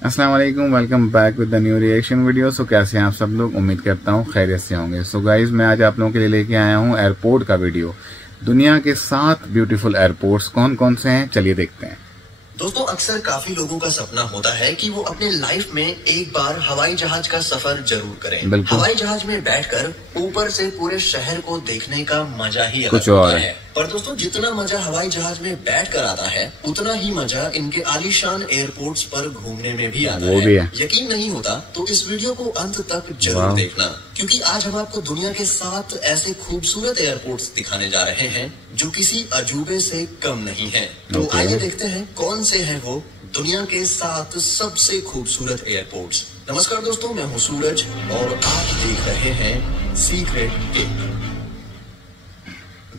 अस्सलाम वालेकुम, welcome back with the new reaction video. So कैसे हैं आप सब लोग? उम्मीद करता हूँ खैरियत से होंगे। सो गाइज, मैं आज आप लोगों के लिए लेके आया हूँ एयरपोर्ट का वीडियो। दुनिया के 7 ब्यूटीफुल एयरपोर्ट्स कौन कौन से हैं, चलिए देखते हैं। दोस्तों, अक्सर काफी लोगों का सपना होता है कि वो अपने लाइफ में एक बार हवाई जहाज का सफर जरूर करें। हवाई जहाज में बैठकर ऊपर से पूरे शहर को देखने का मजा ही अलग होता है। पर दोस्तों, जितना मजा हवाई जहाज में बैठकर आता है, उतना ही मजा इनके आलीशान एयरपोर्ट्स पर घूमने में भी आता है। यकीन नहीं होता तो इस वीडियो को अंत तक जरूर देखना, क्योंकि आज हम आपको दुनिया के 7 ऐसे खूबसूरत एयरपोर्ट्स दिखाने जा रहे हैं जो किसी अजूबे से कम नहीं है। तो आइए देखते हैं कौन से हैं वो दुनिया के 7 सबसे खूबसूरत एयरपोर्ट्स। नमस्कार दोस्तों, मैं हूँ सूरज और आप देख रहे हैं secret gate.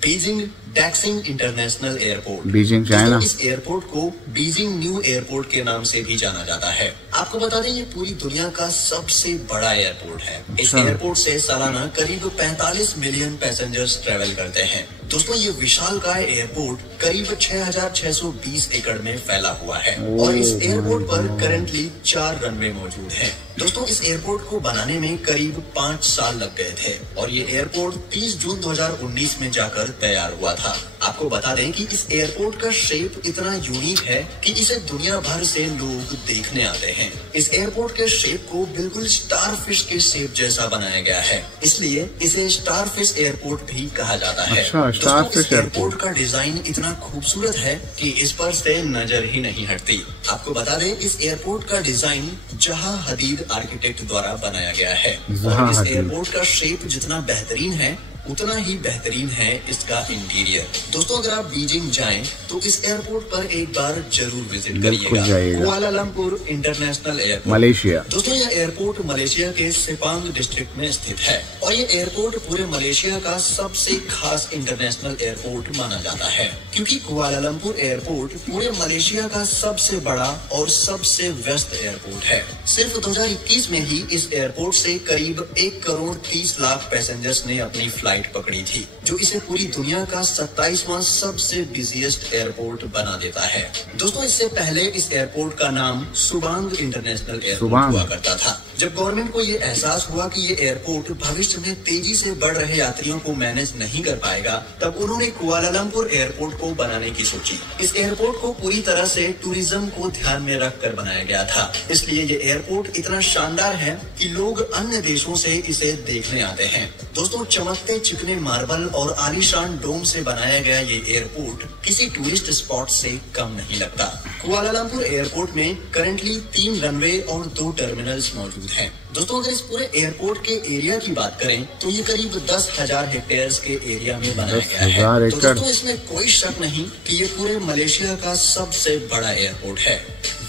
Beijing Daxing International Airport, Beijing China. इस एयरपोर्ट को बीजिंग न्यू एयरपोर्ट के नाम से भी जाना जाता है। आपको बता दें, ये पूरी दुनिया का सबसे बड़ा एयरपोर्ट है। इस एयरपोर्ट से सालाना करीब 45 मिलियन पैसेंजर्स ट्रेवल करते हैं। दोस्तों, ये विशालकाय एयरपोर्ट करीब 6,620 एकड़ में फैला हुआ है और इस एयरपोर्ट पर करंटली 4 रनवे मौजूद हैं। दोस्तों, इस एयरपोर्ट को बनाने में करीब 5 साल लग गए थे और ये एयरपोर्ट 30 जून 2019 में जाकर तैयार हुआ था। आपको बता दें कि इस एयरपोर्ट का शेप इतना यूनिक है कि इसे दुनिया भर से लोग देखने आते हैं। इस एयरपोर्ट के शेप को बिल्कुल स्टारफिश के शेप जैसा बनाया गया है, इसलिए इसे स्टारफिश एयरपोर्ट भी कहा जाता है। दोस्तों, इस एयरपोर्ट का डिजाइन इतना खूबसूरत है कि इस पर से नजर ही नहीं हटती। आपको बता दें, इस एयरपोर्ट का डिजाइन जहां हदीद आर्किटेक्ट द्वारा बनाया गया है और इस एयरपोर्ट का शेप जितना बेहतरीन है, उतना ही बेहतरीन है इसका इंटीरियर। दोस्तों, अगर आप बीजिंग जाएं तो इस एयरपोर्ट पर एक बार जरूर विजिट करिएगा। Kuala Lumpur international airport, Malaysia. दोस्तों, यह एयरपोर्ट मलेशिया के सेपांग डिस्ट्रिक्ट में स्थित है और ये एयरपोर्ट पूरे मलेशिया का सबसे खास इंटरनेशनल एयरपोर्ट माना जाता है, क्योंकि कुआलालंपुर एयरपोर्ट पूरे मलेशिया का सबसे बड़ा और सबसे व्यस्त एयरपोर्ट है। सिर्फ 2021 में ही इस एयरपोर्ट से करीब 1 करोड़ 30 लाख पैसेंजर्स ने अपनी फ्लाइट पकड़ी थी, जो इसे पूरी दुनिया का 27वां सबसे बिजिएस्ट एयरपोर्ट बना देता है। दोस्तों, इससे पहले इस एयरपोर्ट का नाम सुबांग इंटरनेशनल एयरपोर्ट हुआ करता था। जब गवर्नमेंट को ये एहसास हुआ कि ये एयरपोर्ट भविष्य में तेजी से बढ़ रहे यात्रियों को मैनेज नहीं कर पाएगा, तब उन्होंने कुआलालंपुर एयरपोर्ट को बनाने की सोची। इस एयरपोर्ट को पूरी तरह से टूरिज्म को ध्यान में रखकर बनाया गया था, इसलिए ये एयरपोर्ट इतना शानदार है कि लोग अन्य देशों से इसे देखने आते हैं। दोस्तों, चमकते चिकने मार्बल और आलीशान डोम से बनाया गया ये एयरपोर्ट किसी टूरिस्ट स्पॉट से कम नहीं लगता। कुआलालंपुर एयरपोर्ट में करंटली 3 रनवे और 2 टर्मिनल्स मौजूद हैं। दोस्तों, अगर इस पूरे एयरपोर्ट के एरिया की बात करें तो ये करीब 10,000 हेक्टेयर्स के एरिया में बनाया गया है। तो दोस्तों, इसमें कोई शक नहीं कि ये पूरे मलेशिया का सबसे बड़ा एयरपोर्ट है।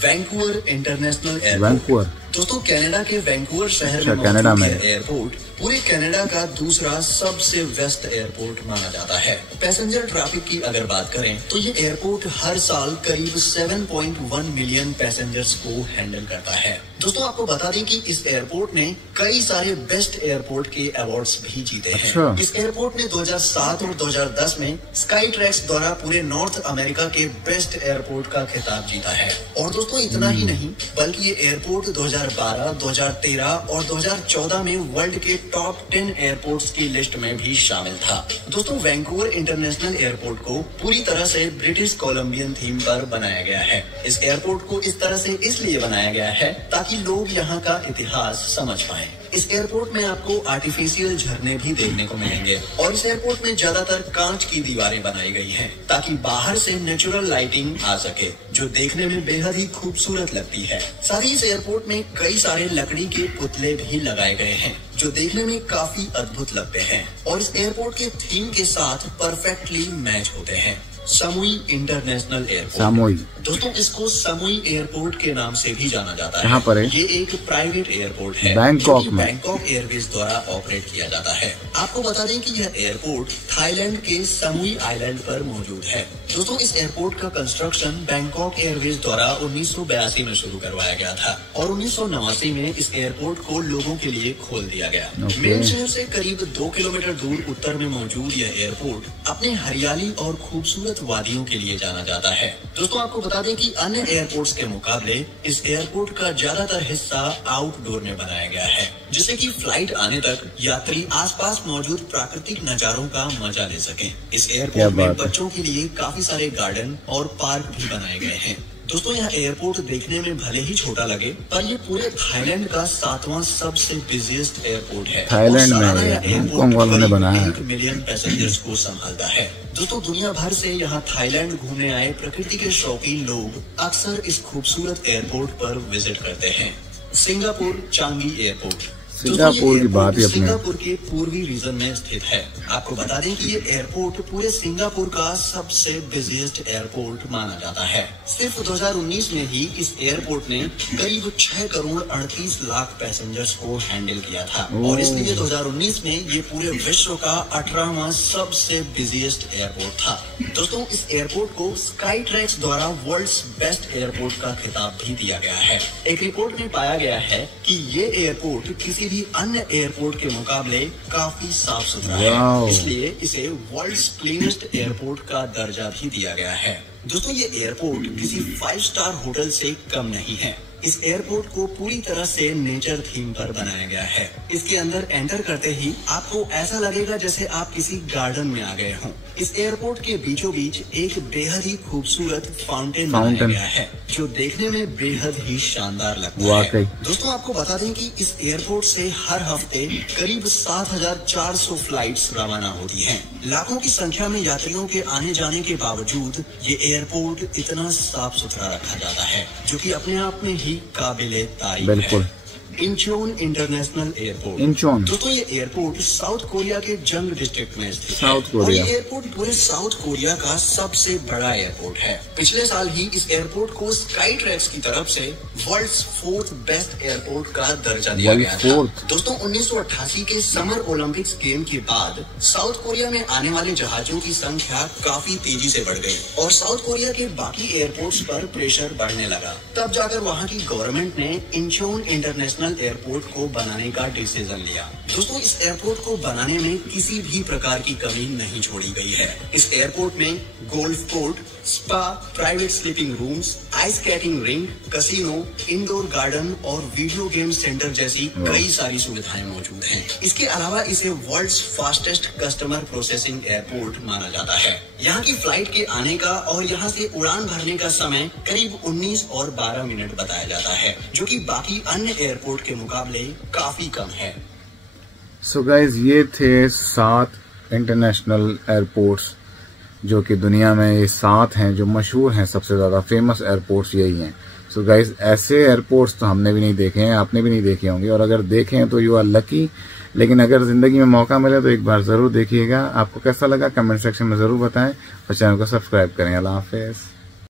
वैंकूवर इंटरनेशनल एयरपोर्ट, दोस्तों, कनाडा के वैंकूवर शहर में मौजूद एयरपोर्ट पूरे कनाडा का दूसरा सबसे व्यस्त एयरपोर्ट माना जाता है। पैसेंजर ट्रैफिक की अगर बात करें तो ये एयरपोर्ट हर साल करीब 7.1 मिलियन पैसेंजर्स को हैंडल करता है। दोस्तों, आपको बता दें कि इस एयरपोर्ट ने कई सारे बेस्ट एयरपोर्ट के अवार्ड्स भी जीते हैं। इस एयरपोर्ट ने 2007 और 2010 में स्काई ट्रैक्स द्वारा पूरे नॉर्थ अमेरिका के बेस्ट एयरपोर्ट का खिताब जीता है। और दोस्तों, इतना ही नहीं, बल्कि ये एयरपोर्ट 2012, 2013 और 2014 में वर्ल्ड के टॉप 10 एयरपोर्ट्स की लिस्ट में भी शामिल था। दोस्तों, वैंकूवर इंटरनेशनल एयरपोर्ट को पूरी तरह से ब्रिटिश कोलंबियन थीम पर बनाया गया है। इस एयरपोर्ट को इस तरह से इसलिए बनाया गया है ताकि लोग यहाँ का इतिहास समझ पाएं। इस एयरपोर्ट में आपको आर्टिफिशियल झरने भी देखने को मिलेंगे और इस एयरपोर्ट में ज्यादातर कांच की दीवारें बनाई गई हैं ताकि बाहर से नेचुरल लाइटिंग आ सके, जो देखने में बेहद ही खूबसूरत लगती है। साथ ही इस एयरपोर्ट में कई सारे लकड़ी के पुतले भी लगाए गए हैं जो देखने में काफी अद्भुत लगते हैं और इस एयरपोर्ट के थीम के साथ परफेक्टली मैच होते हैं। समुई इंटरनेशनल एयरपोर्ट, दोस्तों, इसको समुई एयरपोर्ट के नाम से भी जाना जाता है। पर है? ये एक प्राइवेट एयरपोर्ट है बैंकॉक एयरवेज द्वारा ऑपरेट किया जाता है। आपको बता दें कि यह एयरपोर्ट थाईलैंड के समुई आइलैंड पर मौजूद है। दोस्तों, इस एयरपोर्ट का कंस्ट्रक्शन बैंकॉक एयरवेज द्वारा 1982 में शुरू करवाया गया था और 1989 में इस एयरपोर्ट को लोगों के लिए खोल दिया गया। मेन शहर से करीब 2 किलोमीटर दूर उत्तर में मौजूद यह एयरपोर्ट अपने हरियाली और खूबसूरत खूबसूरत वादियों के लिए जाना जाता है। दोस्तों आपको बता दें कि अन्य एयरपोर्ट्स के मुकाबले इस एयरपोर्ट का ज्यादातर हिस्सा आउटडोर में बनाया गया है, जिससे कि फ्लाइट आने तक यात्री आसपास मौजूद प्राकृतिक नजारों का मजा ले सकें। इस एयरपोर्ट में बच्चों के लिए काफी सारे गार्डन और पार्क भी बनाए गए हैं। दोस्तों यह एयरपोर्ट देखने में भले ही छोटा लगे, पर ये पूरे थाईलैंड का 7वां सबसे बिजिएस्ट एयरपोर्ट है। थाईलैंड में हांगकांग वालों ने बनाया 1 मिलियन पैसेंजर्स को संभालता है। दोस्तों दुनिया भर से यहाँ थाईलैंड घूमने आए प्रकृति के शौकीन लोग अक्सर इस खूबसूरत एयरपोर्ट पर विजिट करते हैं। सिंगापुर चांगी एयरपोर्ट सिंगापुर की बात ही अपनी सिंगापुर के पूर्वी रीजन में स्थित है। आपको बता दें कि ये एयरपोर्ट पूरे सिंगापुर का सबसे बिजिएस्ट एयरपोर्ट माना जाता है। सिर्फ 2019 में ही इस एयरपोर्ट ने करीब 6 करोड़ 38 लाख पैसेंजर्स को हैंडल किया था और इसलिए 2019 में ये पूरे विश्व का 18वां सबसे बिजिएस्ट एयरपोर्ट था। दोस्तों इस एयरपोर्ट को स्काई ट्रैक्स द्वारा वर्ल्ड्स बेस्ट एयरपोर्ट का खिताब भी दिया गया है। एक रिपोर्ट में पाया गया है कि ये एयरपोर्ट किसी भी अन्य एयरपोर्ट के मुकाबले काफी साफ सुथरा है, इसलिए इसे वर्ल्ड्स क्लीनेस्ट एयरपोर्ट का दर्जा भी दिया गया है। दोस्तों ये एयरपोर्ट किसी 5 स्टार होटल से कम नहीं है। इस एयरपोर्ट को पूरी तरह से नेचर थीम पर बनाया गया है। इसके अंदर एंटर करते ही आपको ऐसा लगेगा जैसे आप किसी गार्डन में आ गए हों। इस एयरपोर्ट के बीचों बीच एक बेहद ही खूबसूरत फाउंटेन बनाया गया है, जो देखने में बेहद ही शानदार लगता है। दोस्तों आपको बता दें कि इस एयरपोर्ट से हर हफ्ते करीब 7,400 फ्लाइट्स रवाना होती हैं। लाखों की संख्या में यात्रियों के आने जाने के बावजूद ये एयरपोर्ट इतना साफ सुथरा रखा जाता है, जो कि अपने आप में ही काबिले तारीफ है। Incheon international airport. इंचोन दोस्तों ये एयरपोर्ट साउथ कोरिया के जंग डिस्ट्रिक्ट में स्थित है और ये एयरपोर्ट पूरे साउथ कोरिया का सबसे बड़ा एयरपोर्ट है। पिछले साल ही इस एयरपोर्ट को स्काई ट्रैक्स की तरफ से वर्ल्ड्स 4th बेस्ट एयरपोर्ट का दर्जा दिया गया था। दोस्तों 1988 के समर ओलंपिक्स गेम के बाद साउथ कोरिया में आने वाले जहाजों की संख्या काफी तेजी से बढ़ गई और साउथ कोरिया के बाकी एयरपोर्ट्स पर प्रेशर बढ़ने लगा। तब जाकर वहाँ की गवर्नमेंट ने इंचोन इंटरनेशनल एयरपोर्ट को बनाने का डिसीजन लिया। दोस्तों इस एयरपोर्ट को बनाने में किसी भी प्रकार की कमी नहीं छोड़ी गई है। इस एयरपोर्ट में golf court, spa, private sleeping rooms, ice skating ring, casino, indoor garden और वीडियो गेम सेंटर जैसी कई सारी सुविधाएं मौजूद हैं। इसके अलावा इसे world's fastest customer processing airport माना जाता है। यहाँ की फ्लाइट के आने का और यहाँ से उड़ान भरने का समय करीब 19 और 12 मिनट बताया जाता है, जो कि बाकी अन्य एयरपोर्ट के मुकाबले काफी कम है। सो गाइज ये थे 7 इंटरनेशनल एयरपोर्ट्स जो कि दुनिया में ये 7 हैं जो मशहूर हैं, सबसे ज्यादा फेमस एयरपोर्ट्स यही हैं। सो गाइज ऐसे एयरपोर्ट्स तो हमने भी नहीं देखे हैं, आपने भी नहीं देखे होंगे, और अगर देखे हैं तो यू आर लकी। लेकिन अगर जिंदगी में मौका मिले तो एक बार जरूर देखिएगा। आपको कैसा लगा कमेंट सेक्शन में जरूर बताएं और चैनल को सब्सक्राइब करें। अल्लाह हाफिज।